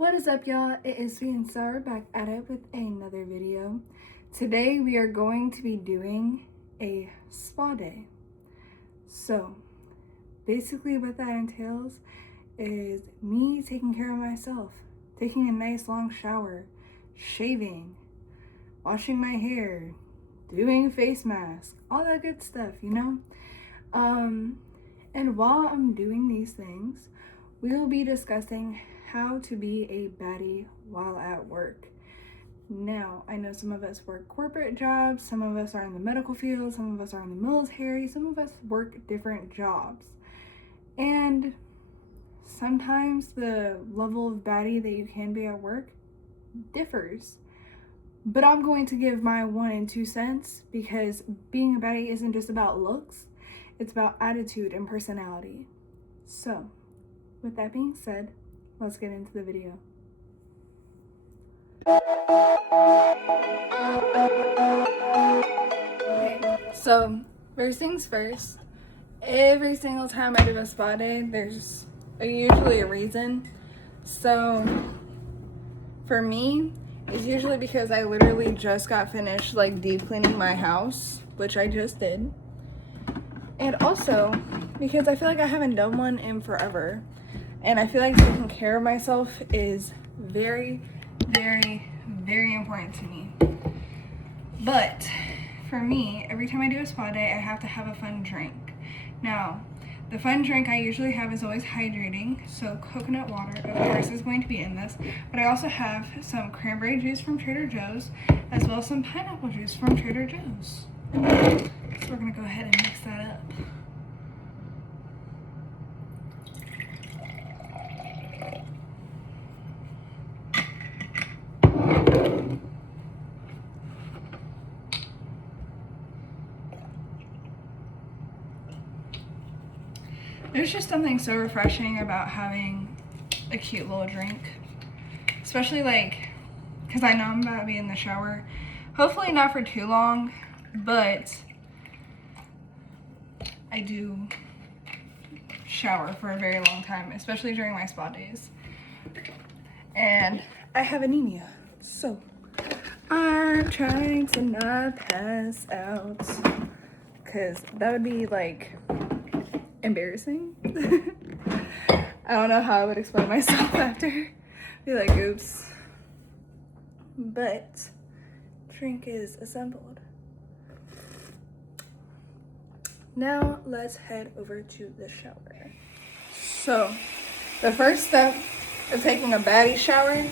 What is up, y'all? It is Sweet and Sour back at it with another video. Today we are going to be doing a spa day. So basically what that entails is me taking care of myself, taking a nice long shower, shaving, washing my hair, doing a face mask, all that good stuff, you know? And while I'm doing these things, we will be discussing how to be a baddie while at work. Now, I know some of us work corporate jobs, some of us are in the medical field, some of us are in the military, some of us work different jobs. And sometimes the level of baddie that you can be at work differs. But I'm going to give my 1 and 2 cents because being a baddie isn't just about looks, it's about attitude and personality. So, with that being said, let's get into the video. Okay, so first things first, every single time I do a spa day, there's usually a reason. So for me, it's usually because I literally just got finished like deep cleaning my house, which I just did. And also because I feel like I haven't done one in forever. And I feel like taking care of myself is very, very, very important to me. But for me, every time I do a spa day, I have to have a fun drink. Now, the fun drink I usually have is always hydrating. So coconut water, of course, is going to be in this. But I also have some cranberry juice from Trader Joe's, as well as some pineapple juice from Trader Joe's. So we're gonna go ahead and mix that up. There's just something so refreshing about having a cute little drink, especially like, because I know I'm about to be in the shower, hopefully not for too long, but I do shower for a very long time, especially during my spa days, and I have anemia, so I'm trying to not pass out, because that would be like embarrassing. I don't know how I would explain myself after. Be like, oops. But drink is assembled. Now let's head over to the shower. So the first step of taking a baddie shower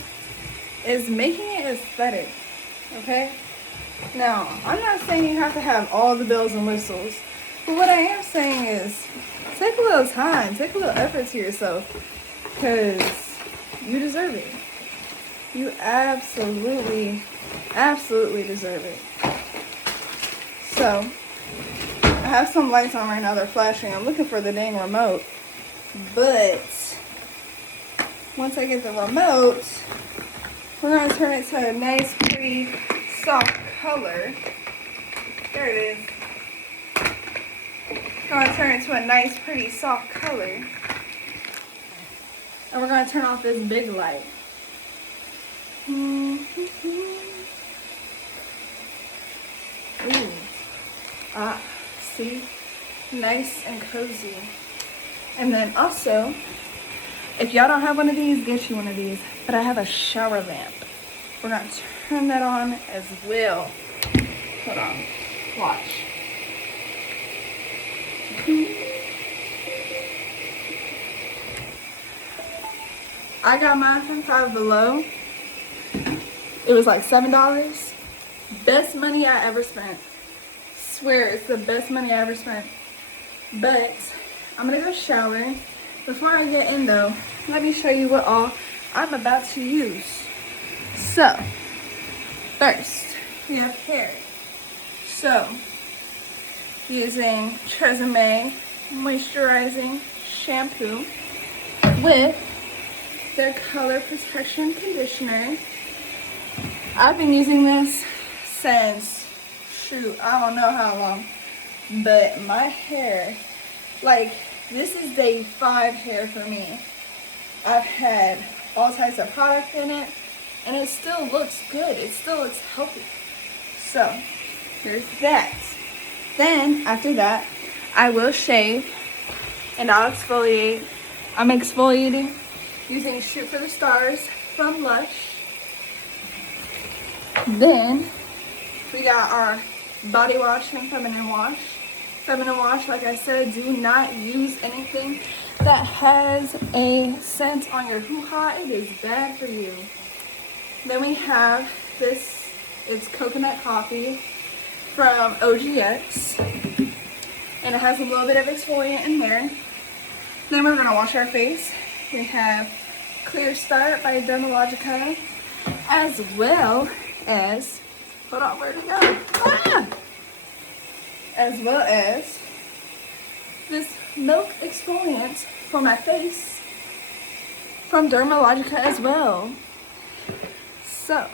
is making it aesthetic. Okay? Now, I'm not saying you have to have all the bells and whistles, but what I am saying is take a little time, take a little effort to yourself, because you deserve it. You absolutely, absolutely deserve it. So, I have some lights on right now, they're flashing. I'm looking for the dang remote, but once I get the remote, we're going to turn it to a nice, pretty, soft color. There it is. I'm going to turn it to a nice, pretty, soft color. And we're going to turn off this big light. Ooh. Ah, see? Nice and cozy. And then also, if y'all don't have one of these, get you one of these. But I have a shower lamp. We're going to turn that on as well. Hold on. Watch. I got mine from Five Below. It was like $7. Best money I ever spent. Swear it's the best money I ever spent. But I'm gonna go shower. Before I get in though, let me show you what all I'm about to use. So, first we have hair. So, using Tresemme moisturizing shampoo with their color protection conditioner. I've been using this since, shoot, I don't know how long, but my hair, like, this is day 5 hair for me. I've had all types of product in it, and it still looks good. It still looks healthy. So there's that. Then after that, I will shave and I'll exfoliate. I'm exfoliating using Shoot for the Stars from Lush. Then we got our body wash and feminine wash. Feminine wash, like I said, do not use anything that has a scent on your hoo-ha. It is bad for you. Then we have this, it's coconut coffee from OGX. And it has a little bit of exfoliant in there. Then we're gonna wash our face. We have Clear Start by Dermalogica, as well as, hold on, where'd it go? Ah! As well as this milk exfoliant for my face from Dermalogica as well. So,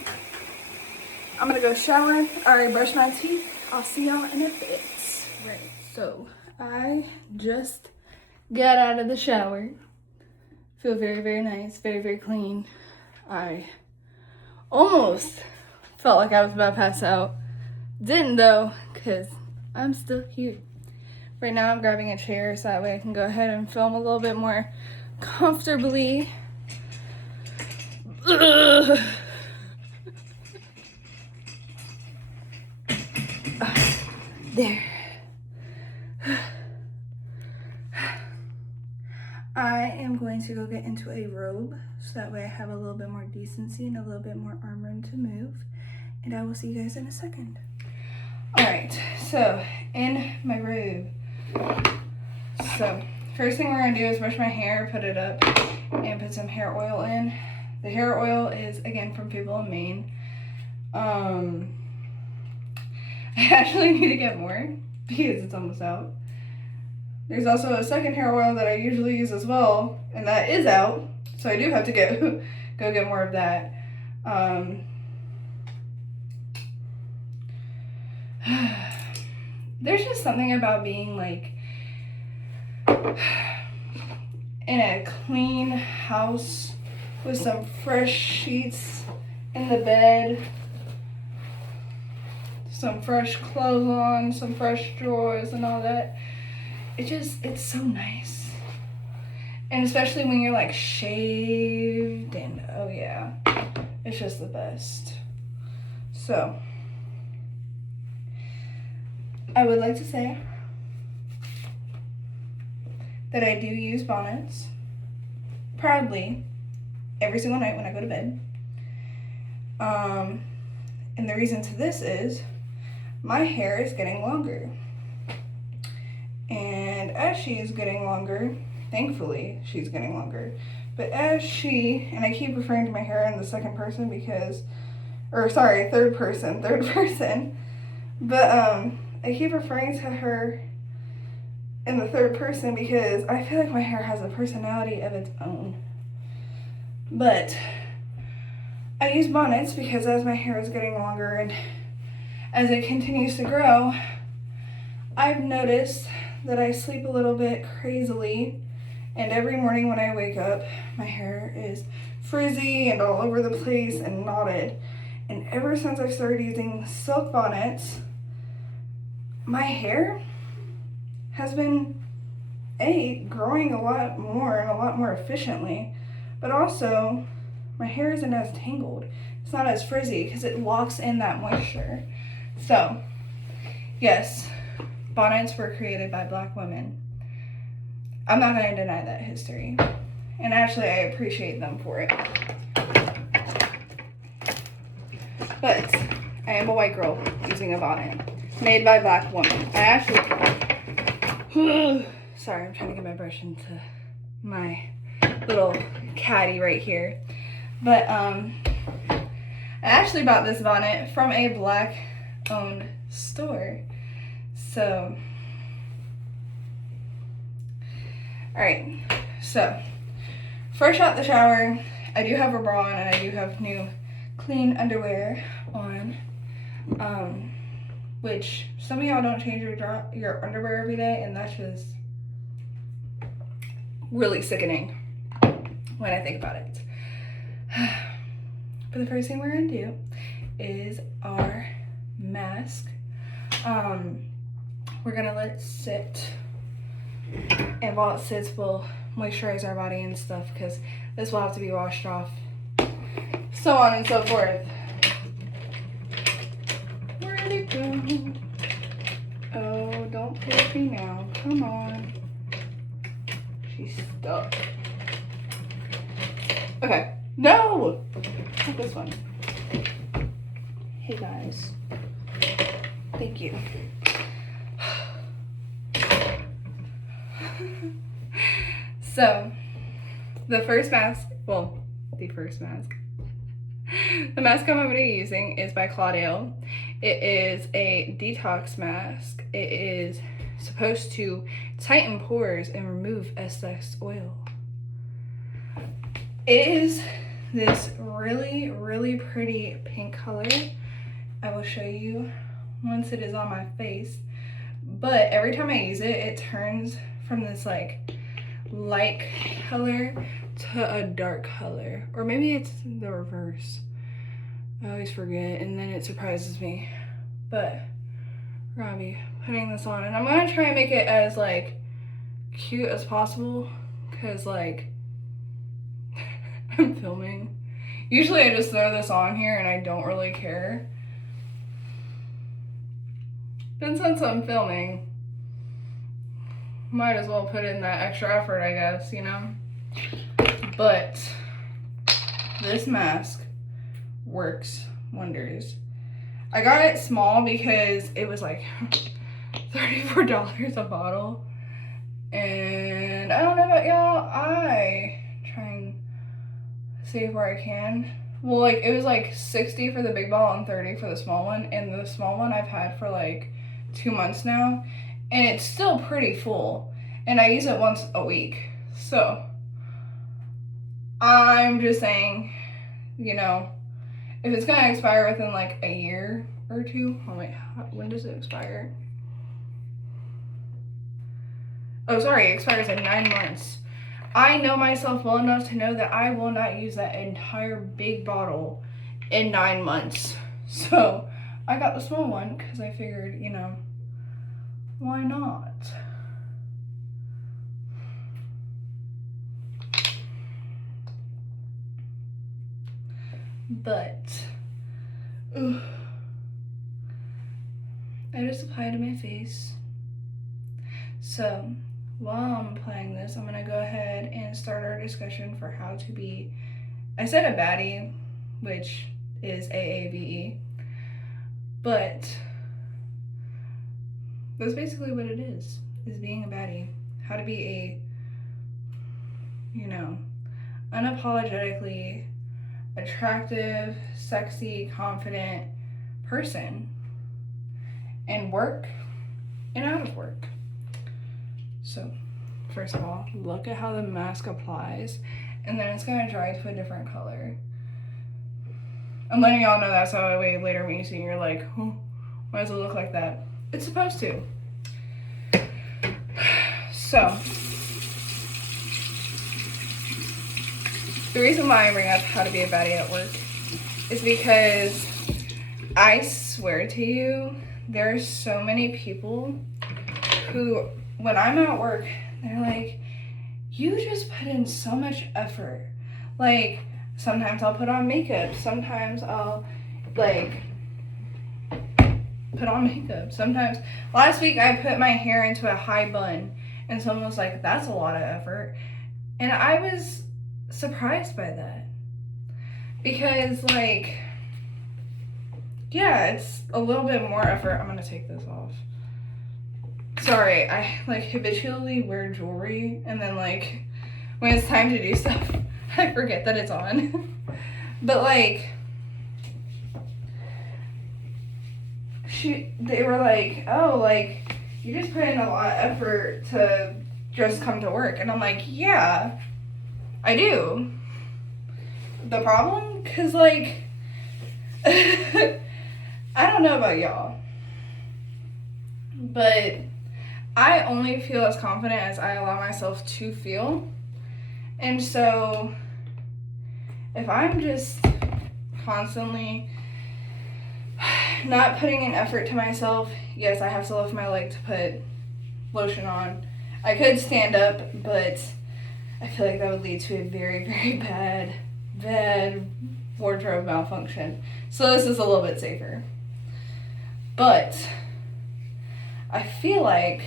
I'm gonna go shower. I already brushed my teeth. I'll see y'all in a bit. Right, so I just got out of the shower. Feel very, very nice, very, very clean. I almost felt like I was about to pass out. Didn't though, because I'm still here. Right now I'm grabbing a chair so that way I can go ahead and film a little bit more comfortably. Ugh. There. I am going to go get into a robe so that way I have a little bit more decency and a little bit more arm room to move. And I will see you guys in a second. Alright, so in my robe. So first thing we're going to do is brush my hair, put it up, and put some hair oil in. The hair oil is, again, from People in Maine. I actually need to get more because it's almost out. There's also a second hair oil that I usually use as well, and that is out, so I do have to go get more of that. There's just something about being like in a clean house with some fresh sheets in the bed, some fresh clothes on, some fresh drawers and all that. It's so nice. And especially when you're like shaved and oh yeah, it's just the best. So, I would like to say that I do use bonnets proudly every single night when I go to bed. And the reason to this is my hair is getting longer. And as she is getting longer, thankfully she's getting longer, but as she, and I keep referring to my hair in the second person because, or sorry, third person, but I keep referring to her in the third person because I feel like my hair has a personality of its own. But I use bonnets because as my hair is getting longer and as it continues to grow, I've noticed that I sleep a little bit crazily, and every morning when I wake up, my hair is frizzy and all over the place and knotted. And ever since I started using silk bonnets, my hair has been growing a lot more and a lot more efficiently, but also my hair isn't as tangled. It's not as frizzy because it locks in that moisture. So, yes, bonnets were created by Black women. I'm not going to deny that history. And actually, I appreciate them for it. But I am a white girl using a bonnet made by Black women. I actually... Sorry, I'm trying to get my brush into my little caddy right here. But I actually bought this bonnet from a Black-owned store. So, alright, so, fresh out the shower, I do have a bra on and I do have new clean underwear on, which some of y'all don't change your underwear every day, and that's just really sickening when I think about it. But the first thing we're gonna do is our mask. We're gonna let it sit, and while it sits, we'll moisturize our body and stuff, because this will have to be washed off, so on and so forth. Where'd it go? Oh, don't play with me now. Come on. She's stuck. Okay. No! Not this one. Hey guys. Thank you. So, the first mask, the mask I'm going to be using is by Claudel. It is a detox mask. It is supposed to tighten pores and remove excess oil. It is this really, really pretty pink color. I will show you once it is on my face. But every time I use it, it turns from this like light color to a dark color. Or maybe it's the reverse. I always forget, and then it surprises me. But we're gonna be putting this on, and I'm gonna try and make it as like cute as possible, because like I'm filming. Usually I just throw this on here and I don't really care. But since I'm filming, might as well put in that extra effort, I guess, you know? But this mask works wonders. I got it small because it was like $34 a bottle. And I don't know about y'all, I try and save where I can. Well, like, it was like 60 for the big bottle and 30 for the small one. And the small one I've had for like 2 months now. And it's still pretty full. And I use it once a week. So, I'm just saying, you know, if it's gonna expire within like a year or two. Oh wait, when does it expire? Oh, sorry, it expires in 9 months. I know myself well enough to know that I will not use that entire big bottle in 9 months. So I got the small one because I figured, you know, why not? But, ooh, I just applied it to my face. So, while I'm applying this, I'm going to go ahead and start our discussion for how to be, I said a baddie, which is AAVE, but that's basically what it is being a baddie. How to be a, you know, unapologetically attractive, sexy, confident person in work and out of work. So, first of all, look at how the mask applies, and then it's gonna dry to a different color. I'm letting y'all know that so that way later when you see it, you're like, oh, why does it look like that? It's supposed to. So, the reason why I bring up how to be a baddie at work is because I swear to you, there are so many people who, when I'm at work, they're like, you just put in so much effort. Like, sometimes I'll put on makeup. Sometimes I'll, like, put on makeup. Sometimes, last week I put my hair into a high bun, and someone was like, that's a lot of effort. And I was surprised by that. Because, like, yeah, it's a little bit more effort. I'm gonna take this off. Sorry, I like habitually wear jewelry, and then like when it's time to do stuff, I forget that it's on. But like, they were like, oh, like you just put in a lot of effort to just come to work, and I'm like, yeah, I do. The problem, cause like, I don't know about y'all, but I only feel as confident as I allow myself to feel. And so if I'm just constantly not putting an effort to myself. Yes, I have to lift my leg to put lotion on. I could stand up, but I feel like that would lead to a very, very bad wardrobe malfunction. So this is a little bit safer. But I feel like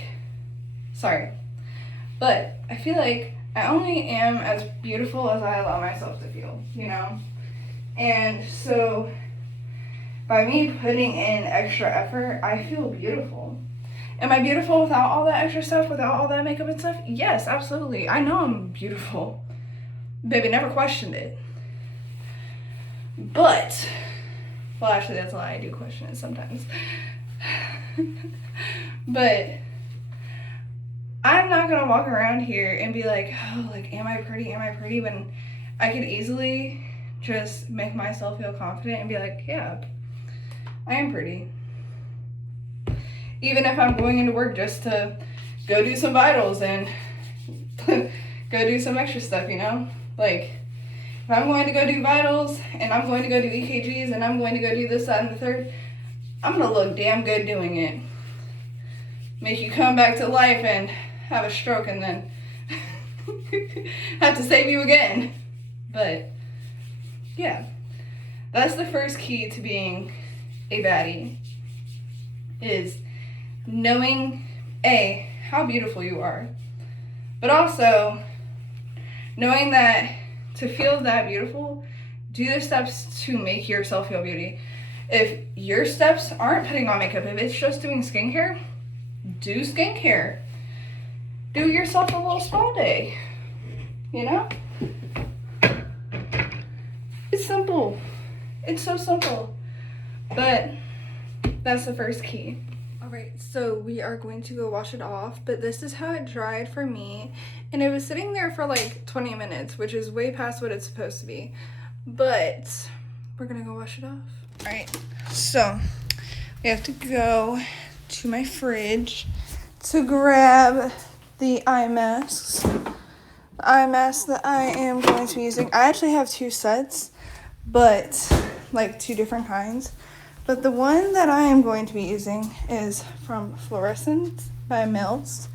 I only am as beautiful as I allow myself to feel, you know? And so by me putting in extra effort, I feel beautiful. Am I beautiful without all that extra stuff, without all that makeup and stuff? Yes, absolutely. I know I'm beautiful. Baby, never questioned it. But, well, actually, that's a lie. I do question it sometimes. But I'm not going to walk around here and be like, oh, like, am I pretty? Am I pretty? When I could easily just make myself feel confident and be like, yeah, I am pretty. Even if I'm going into work just to go do some vitals and go do some extra stuff, you know? Like, if I'm going to go do vitals and I'm going to go do EKGs and I'm going to go do this, that, and the third, I'm going to look damn good doing it. Make you come back to life and have a stroke and then have to save you again. But, yeah. That's the first key to being a baddie, is knowing, A, how beautiful you are, but also knowing that to feel that beautiful, do the steps to make yourself feel beauty. If your steps aren't putting on makeup, if it's just doing skincare, do skincare. Do yourself a little spa day, you know? It's simple. It's so simple. But that's the first key. Alright, so we are going to go wash it off, but this is how it dried for me. And it was sitting there for like 20 minutes, which is way past what it's supposed to be. But we're gonna go wash it off. Alright, so we have to go to my fridge to grab the eye masks. The eye mask that I am going to be using. I actually have two sets, but like two different kinds. But the one that I am going to be using is from Fluorescence by Mills.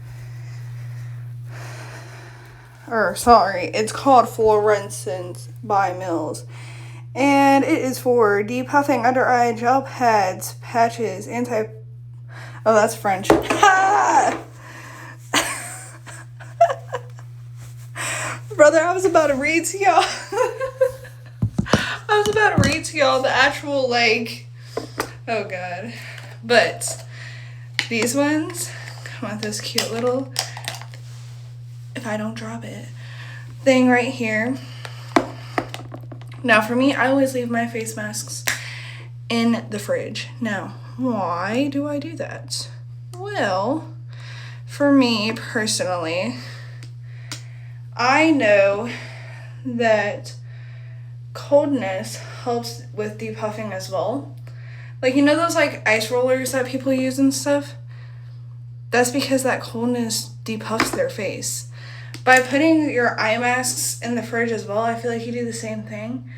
It's called Fluorescence by Mills. And it is for depuffing under eye gel pads, patches, Oh, that's French. Brother, I was about to read to y'all. The actual, like, oh god. But these ones come with this cute little, if I don't drop it, thing right here. Now for me, I always leave my face masks in the fridge. Now, why do I do that? Well, for me personally, I know that coldness helps with depuffing as well. Like, you know those like ice rollers that people use and stuff? That's because that coldness depuffs their face. By putting your eye masks in the fridge as well, I feel like you do the same thing.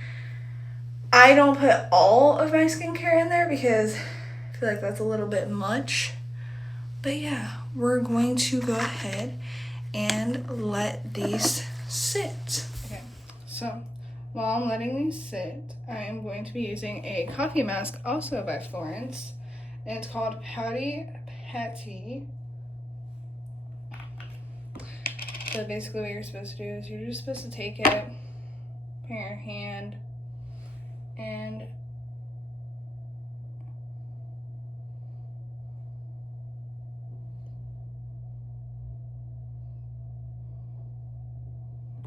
I don't put all of my skincare in there because I feel like that's a little bit much. But yeah, we're going to go ahead and let these sit. Okay, so while I'm letting these sit, I am going to be using a coffee mask, also by Florence, and it's called Patty. So basically what you're supposed to do is you're just supposed to take it, put your hand, and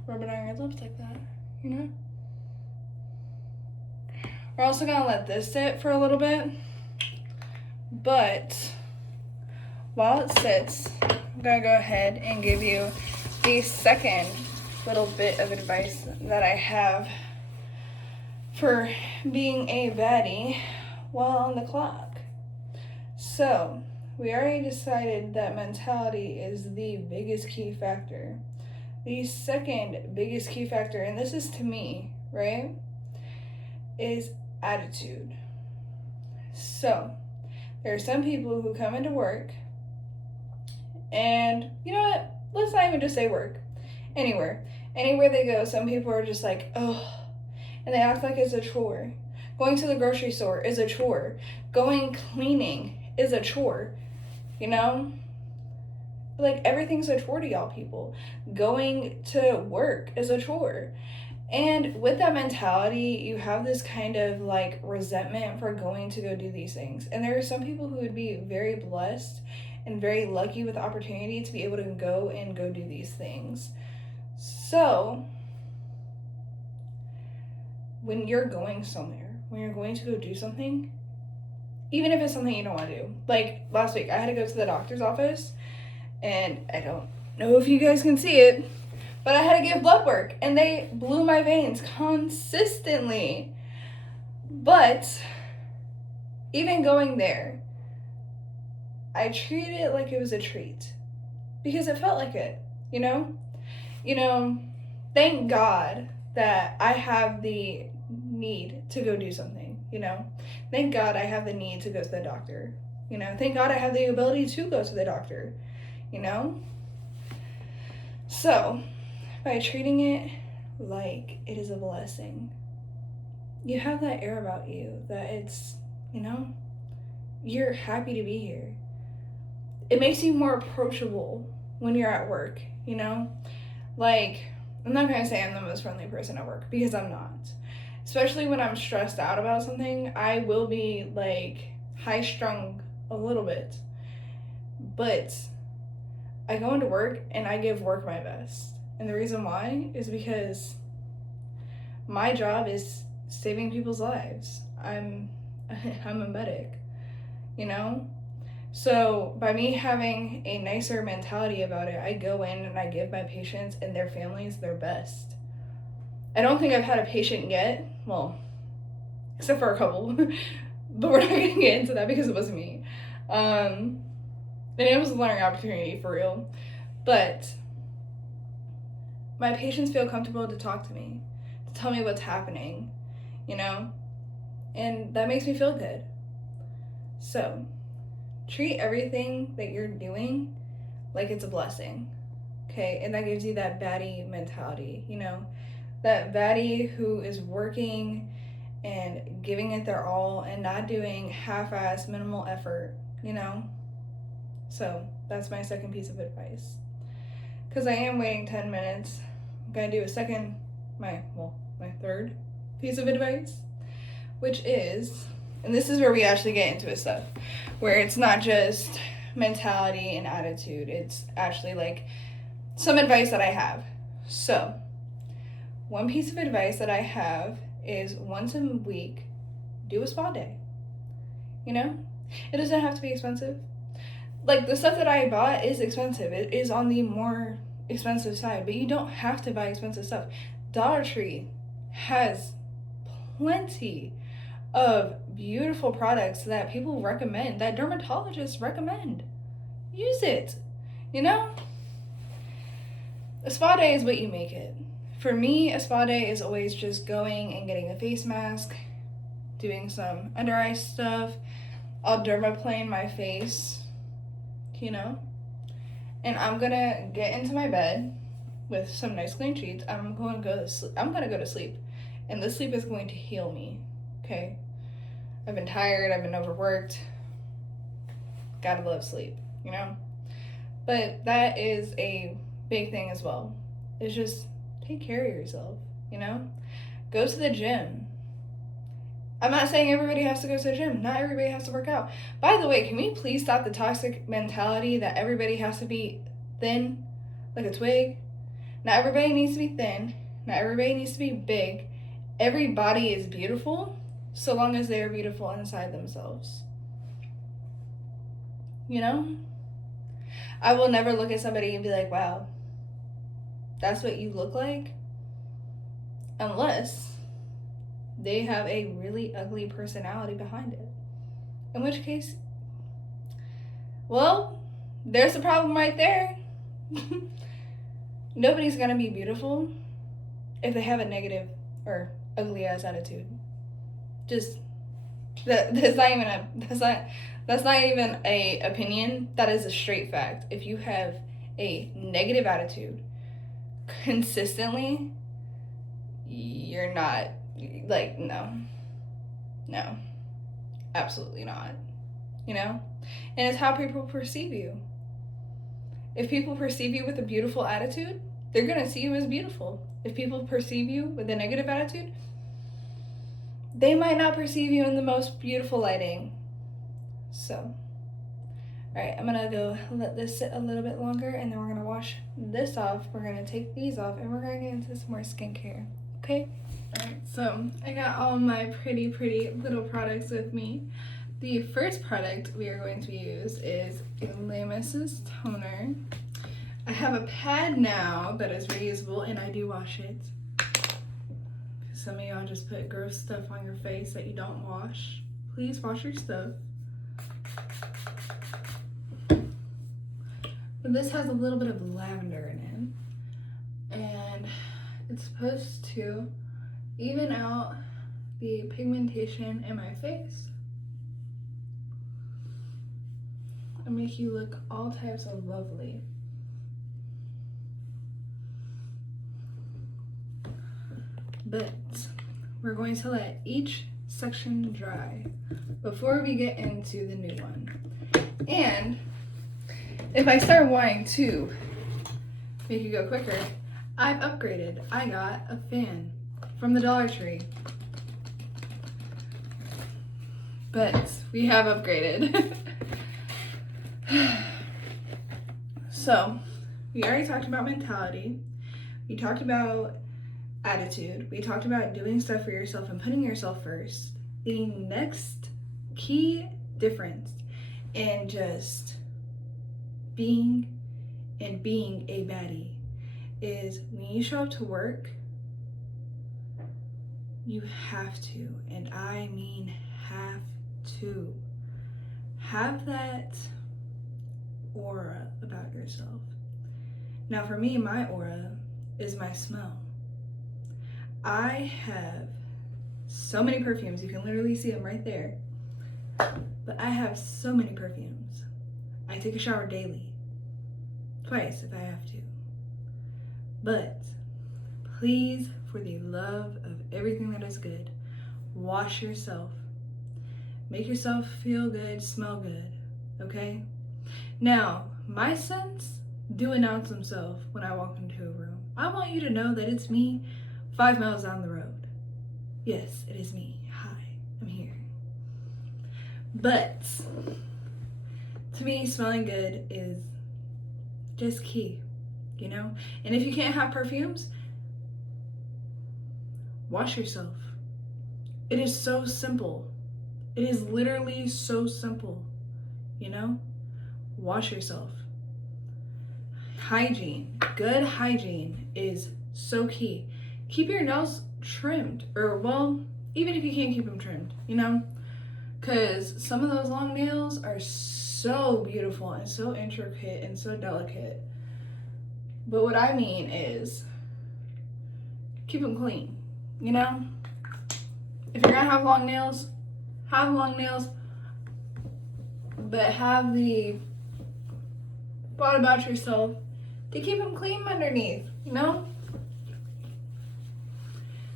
rub it on your lips like that, you know? We're also gonna let this sit for a little bit, but while it sits, I'm gonna go ahead and give you the second little bit of advice that I have for being a baddie while on the clock. So, we already decided that mentality is the biggest key factor. The second biggest key factor, and this is to me, right, is attitude. So, there are some people who come into work, and you know what? Let's not even just say work. Anywhere they go, some people are just like, oh, and they act like it's a chore. Going to the grocery store is a chore. Going cleaning is a chore. You know? Like, everything's a chore to y'all people. Going to work is a chore. And with that mentality, you have this kind of like resentment for going to go do these things. And there are some people who would be very blessed and very lucky with the opportunity to be able to go do these things. So, when you're going somewhere, when you're going to go do something, even if it's something you don't want to do. Like, last week, I had to go to the doctor's office, and I don't know if you guys can see it, but I had to give blood work, and they blew my veins consistently. But, even going there, I treated it like it was a treat. Because it felt like it, you know? Thank God that I have the need to go do something, you know? Thank God I have the need to go to the doctor, you know? Thank God I have the ability to go to the doctor, you know? So, by treating it like it is a blessing, you have that air about you that it's, you know, you're happy to be here. It makes you more approachable when you're at work, you know? Like, I'm not going to say I'm the most friendly person at work, because I'm not. Especially when I'm stressed out about something, I will be, like, high-strung a little bit. But I go into work, and I give work my best. And the reason why is because my job is saving people's lives. I'm a medic, you know? So by me having a nicer mentality about it, I go in and I give my patients and their families their best. I don't think I've had a patient yet, well, except for a couple, but we're not going to get into that because it wasn't me. And it was a learning opportunity for real. But my patients feel comfortable to talk to me, to tell me what's happening, you know? And that makes me feel good. So, treat everything that you're doing like it's a blessing, okay? And that gives you that baddie mentality, you know? That baddie who is working and giving it their all and not doing half-ass minimal effort, you know? So, that's my second piece of advice. Because I am waiting 10 minutes. I'm going to do my third piece of advice, which is, and this is where we actually get into it stuff, where it's not just mentality and attitude, it's actually like some advice that I have. So, one piece of advice that I have is once a week, do a spa day. You know? It doesn't have to be expensive. Like, the stuff that I bought is expensive. It is on the more expensive side, but you don't have to buy expensive stuff. Dollar Tree has plenty of beautiful products that people recommend, that dermatologists recommend. Use it, you know? A spa day is what you make it. For me, a spa day is always just going and getting a face mask, doing some under eye stuff. I'll dermaplane my face, you know? And I'm gonna get into my bed with some nice clean sheets. I'm gonna go to sleep. And this sleep is going to heal me, okay? I've been tired, I've been overworked. Gotta love sleep, you know? But that is a big thing as well. It's just take care of yourself, you know? Go to the gym. I'm not saying everybody has to go to the gym. Not everybody has to work out. By the way, can we please stop the toxic mentality that everybody has to be thin, like a twig? Not everybody needs to be thin. Not everybody needs to be big. Every body is beautiful, so long as they are beautiful inside themselves. You know? I will never look at somebody and be like, wow, that's what you look like? Unless they have a really ugly personality behind it. In which case, well, there's a problem right there. Nobody's gonna be beautiful if they have a negative or ugly ass attitude. Just that's not even a opinion. That is a straight fact. If you have a negative attitude consistently, you're not, like, no, absolutely not, you know? And it's how people perceive you. If people perceive you with a beautiful attitude, they're gonna see you as beautiful. If people perceive you with a negative attitude, they might not perceive you in the most beautiful lighting. So, all right, I'm gonna go let this sit a little bit longer, and then we're gonna wash this off. We're gonna take these off, and we're gonna get into some more skincare, okay? All right, so I got all my pretty little products with me. The first product we are going to use is a Lamus's toner. I have a pad now that is reusable, and I do wash it. Some of y'all just put gross stuff on your face that you don't wash. Please wash your stuff. But this has a little bit of lavender in it, and it's supposed to even out the pigmentation in my face and make you look all types of lovely. But we're going to let each section dry before we get into the new one. And if I start wanting to make it go quicker, I've upgraded. I got a fan from the Dollar Tree. But we have upgraded. So, we already talked about mentality. We talked about attitude. We talked about doing stuff for yourself and putting yourself first. The next key difference in just being a baddie is when you show up to work, you have to, and I mean have to, have that aura about yourself. Now for me, my aura is my smell. I have so many perfumes. You can literally see them right there. But I have so many perfumes. I take a shower daily. Twice if I have to. But please, for the love of everything that is good, wash yourself. Make yourself feel good, smell good, okay? Now, my scents do announce themselves when I walk into a room. I want you to know that it's me 5 miles down the road. Yes, it is me. Hi, I'm here. But to me, smelling good is just key, you know? And if you can't have perfumes, wash yourself. It is so simple. It is literally so simple, you know? Wash yourself. Hygiene, good hygiene is so key. Keep your nails trimmed, or well, even if you can't keep them trimmed, you know? Because some of those long nails are so beautiful and so intricate and so delicate. But what I mean is, keep them clean, you know? If you're gonna have long nails, but have the thought about yourself to keep them clean underneath, you know?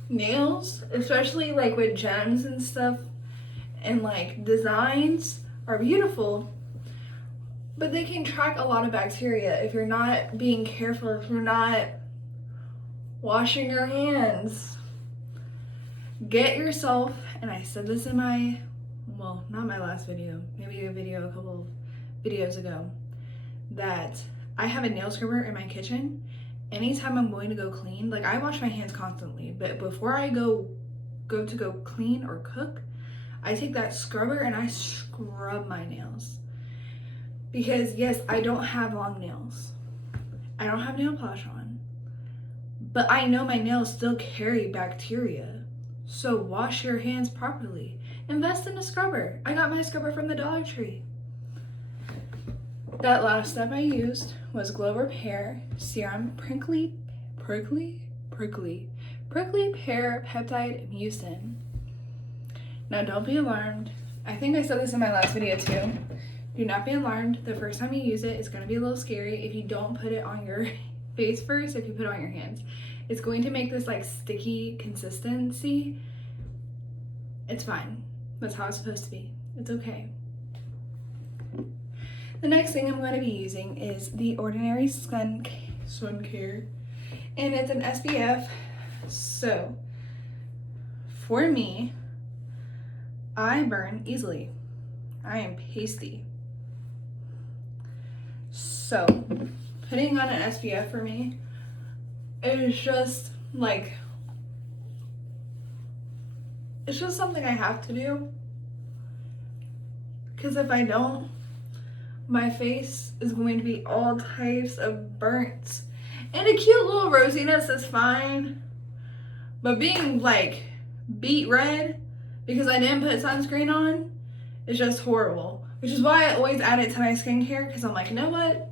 Nails, especially like with gems and stuff and like designs, are beautiful, but they can track a lot of bacteria if you're not being careful, if you're not washing your hands. Get yourself, and I said this in my, well, not my last video, maybe a video a couple of videos ago, that I have a nail scrubber in my kitchen. Anytime I'm going to go clean, like I wash my hands constantly, but before I go clean or cook, I take that scrubber and I scrub my nails. Because yes, I don't have long nails. I don't have nail polish on. But I know my nails still carry bacteria. So wash your hands properly. Invest in a scrubber. I got my scrubber from the Dollar Tree. That last step I used was Glow Repair Serum Prickly Pear Peptide Mucin. Now, don't be alarmed. I think I said this in my last video too. Do not be alarmed. The first time you use it, it's going to be a little scary if you don't put it on your face first, if you put it on your hands. It's going to make this like sticky consistency. It's fine. That's how it's supposed to be. It's okay. The next thing I'm going to be using is the Ordinary Sun Care. And it's an SPF. So, for me, I burn easily. I am pasty. So, putting on an SPF for me is just like, it's just something I have to do. Because if I don't, my face is going to be all types of burnt. And a cute little rosiness is fine. But being like beet red because I didn't put sunscreen on is just horrible. Which is why I always add it to my skincare, because I'm like, you know what?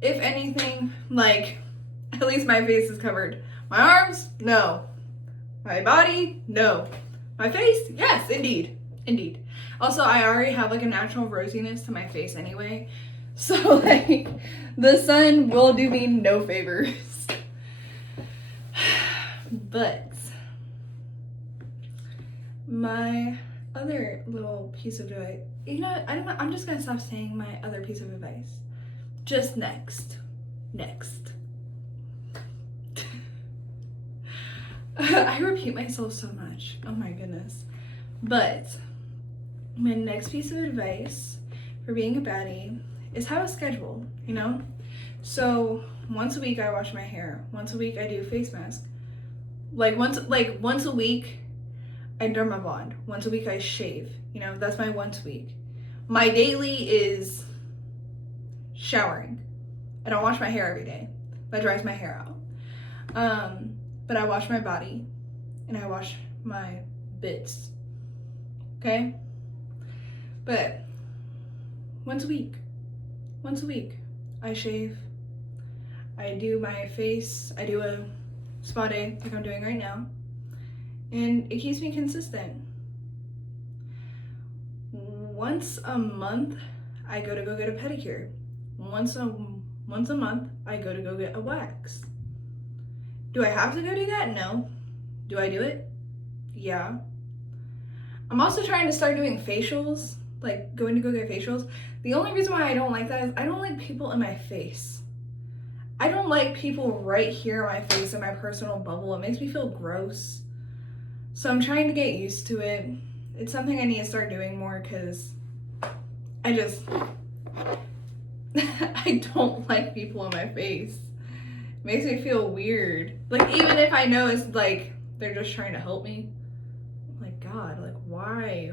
If anything, like, at least my face is covered. My arms? No. My body? No. My face? Yes, indeed. Indeed. Also, I already have like a natural rosiness to my face anyway. So like, the sun will do me no favors. But my other little piece of advice, you know what? I'm just gonna stop saying my other piece of advice. Just next. I repeat myself so much. Oh my goodness. But my next piece of advice for being a baddie is have a schedule, you know? So once a week I wash my hair. Once a week I do a face mask. Once a week I derma blonde. Once a week I shave. You know, that's my once a week. My daily is showering. I don't wash my hair every day. That dries my hair out. But I wash my body and I wash my bits. Okay? But once a week I shave. I do my face. I do a spa day like I'm doing right now. And it keeps me consistent. Once a month I go get a pedicure. Once a month I go get a wax. Do I have to go do that? No. Do I do it? Yeah. I'm also trying to start doing facials, like going to go get facials. The only reason why I don't like that is I don't like people in my face. I don't like people right here in my face in my personal bubble. It makes me feel gross. So I'm trying to get used to it. It's something I need to start doing more because I don't like people in my face. It makes me feel weird. Like, even if I know it's like they're just trying to help me. I'm like, God, like, why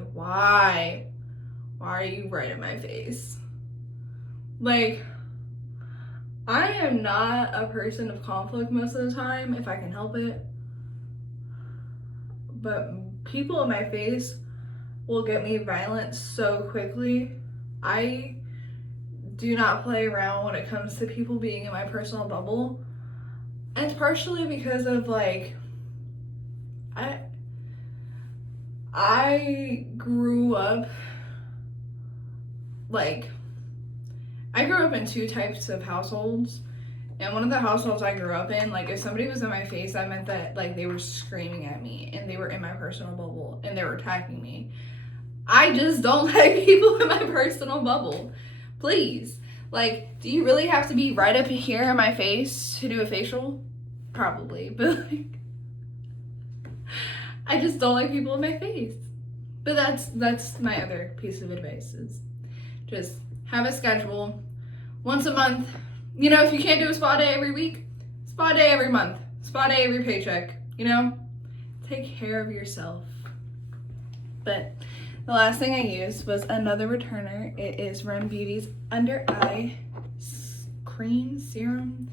are you right in my face? Like, I am not a person of conflict most of the time if I can help it. But people in my face will get me violent so quickly. I do not play around when it comes to people being in my personal bubble. And it's partially because of like, I grew up in two types of households. And one of the households I grew up in, like if somebody was in my face, that meant that like they were screaming at me and they were in my personal bubble and they were attacking me. I just don't like people in my personal bubble. Please. Like, do you really have to be right up here in my face to do a facial? Probably, but like, I just don't like people in my face. But that's my other piece of advice is just have a schedule. Once a month. You know, if you can't do a spa day every week, spa day every month, spa day every paycheck, you know? Take care of yourself. But the last thing I used was another returner. It is Run Beauty's Under Eye Cream Serum.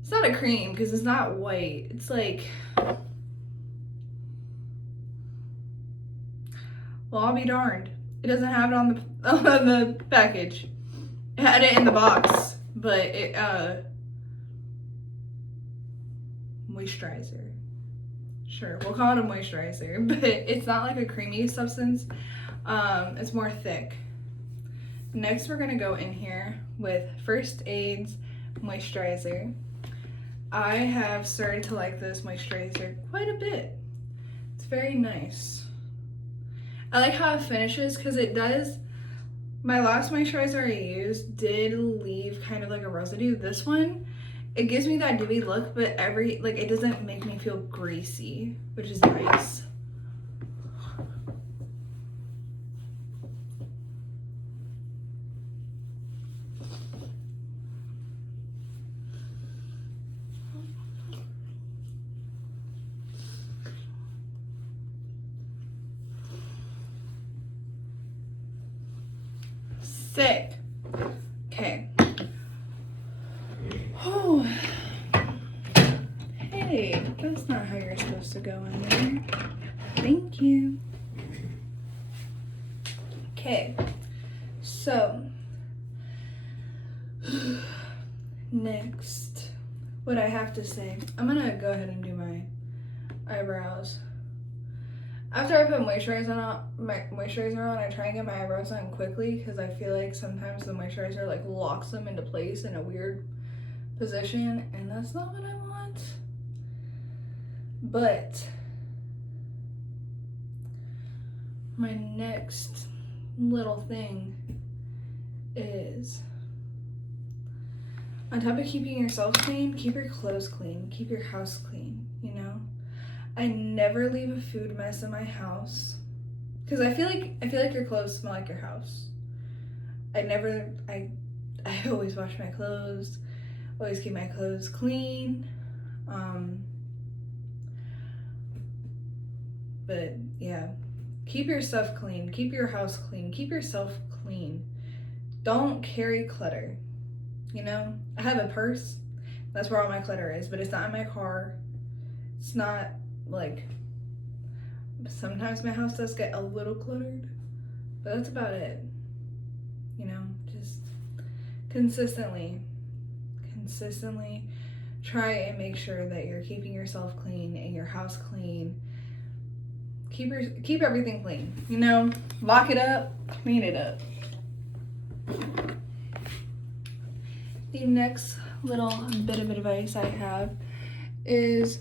It's not a cream because it's not white. It's like, well, I'll be darned. It doesn't have it on the package. It had it in the box, but it moisturizer. Sure, we'll call it a moisturizer, but it's not like a creamy substance. It's more thick. Next, we're gonna go in here with First Aid's moisturizer. I have started to like this moisturizer quite a bit. It's very nice. I like how it finishes because it does. My last moisturizer I used did leave kind of like a residue. This one, it gives me that dewy look, but it doesn't make me feel greasy, which is nice. Sick. Okay. Oh. Hey, that's not how you're supposed to go in there. Thank you. Okay. So, next, what I have to say, I'm gonna go ahead and do my eyebrows. After I put moisturizer on, I try and get my eyebrows done quickly because I feel like sometimes the moisturizer like locks them into place in a weird position, and that's not what I want. But my next little thing is, on top of keeping yourself clean, keep your clothes clean, keep your house clean, you know? I never leave a food mess in my house because I feel like your clothes smell like your house. I always wash my clothes, always keep my clothes clean. But yeah, keep your stuff clean, keep your house clean, keep yourself clean. Don't carry clutter. You know, I have a purse, that's where all my clutter is, but it's not in my car. It's not like, sometimes my house does get a little cluttered, but that's about it. You know, just consistently try and make sure that you're keeping yourself clean and your house clean. Keep everything clean, you know, lock it up, clean it up. The next little bit of advice I have is,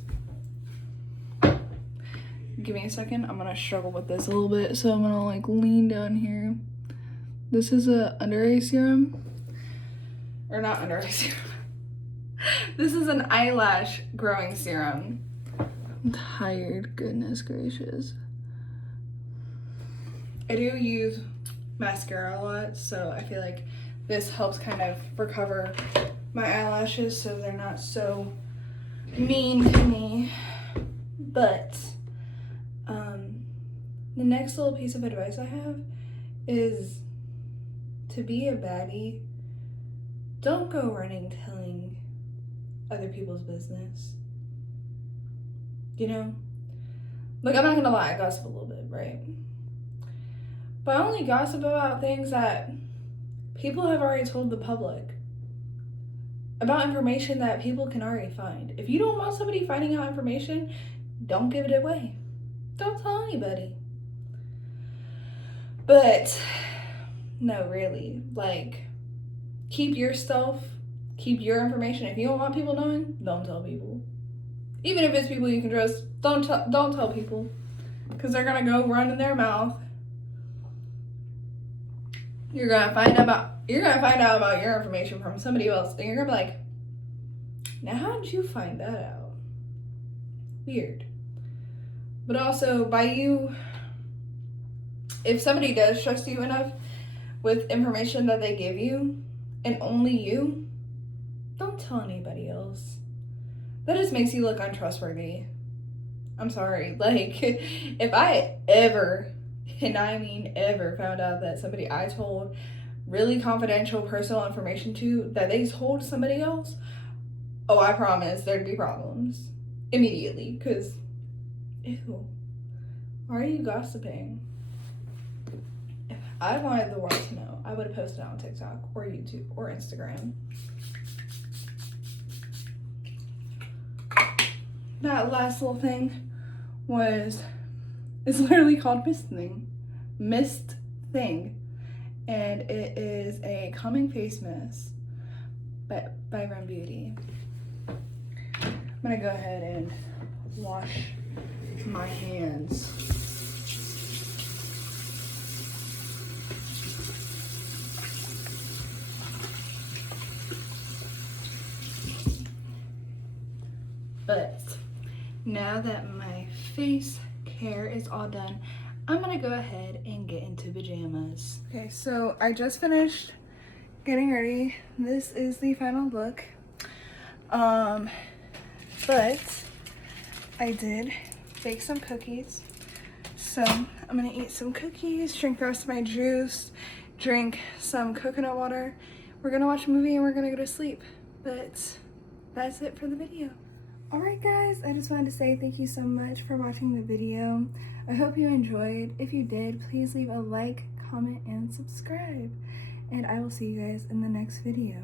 give me a second, I'm gonna struggle with this a little bit, so I'm gonna like lean down here. This is a under eye serum, or not under eye serum. This is an eyelash growing serum. I'm tired, goodness gracious. I do use mascara a lot, so I feel like this helps kind of recover my eyelashes so they're not so mean to me. But the next little piece of advice I have is to be a baddie, don't go running telling other people's business. You know? Like, I'm not gonna lie, I gossip a little bit, right? But I only gossip about things that people have already told the public. About information that people can already find. If you don't want somebody finding out information, don't give it away. Don't tell anybody. But, no, really, like, keep your stuff, keep your information. If you don't want people knowing, don't tell people. Even if it's people you can trust, don't tell people, because they're gonna go run in their mouth. You're gonna find out about your information from somebody else, and you're gonna be like, now how did you find that out? Weird. But also, if somebody does trust you enough with information that they give you, and only you, don't tell anybody else. That just makes you look untrustworthy. I'm sorry. Like, if I ever, and I mean ever, found out that somebody I told really confidential personal information to, that they told somebody else, oh, I promise there'd be problems immediately. Because, ew, why are you gossiping? If I wanted the world to know, I would have posted it on TikTok or YouTube or Instagram. That last little thing it's literally called Mist Thing. And it is a calming face mist by Run Beauty. I'm gonna go ahead and wash my hands. But now that my face care is all done, I'm gonna go ahead and get into pajamas. Okay, so I just finished getting ready. This is the final look. But I did bake some cookies. So I'm gonna eat some cookies, drink the rest of my juice, drink some coconut water. We're gonna watch a movie and we're gonna go to sleep. But that's it for the video. Alright guys, I just wanted to say thank you so much for watching the video. I hope you enjoyed. If you did, please leave a like, comment, and subscribe. And I will see you guys in the next video.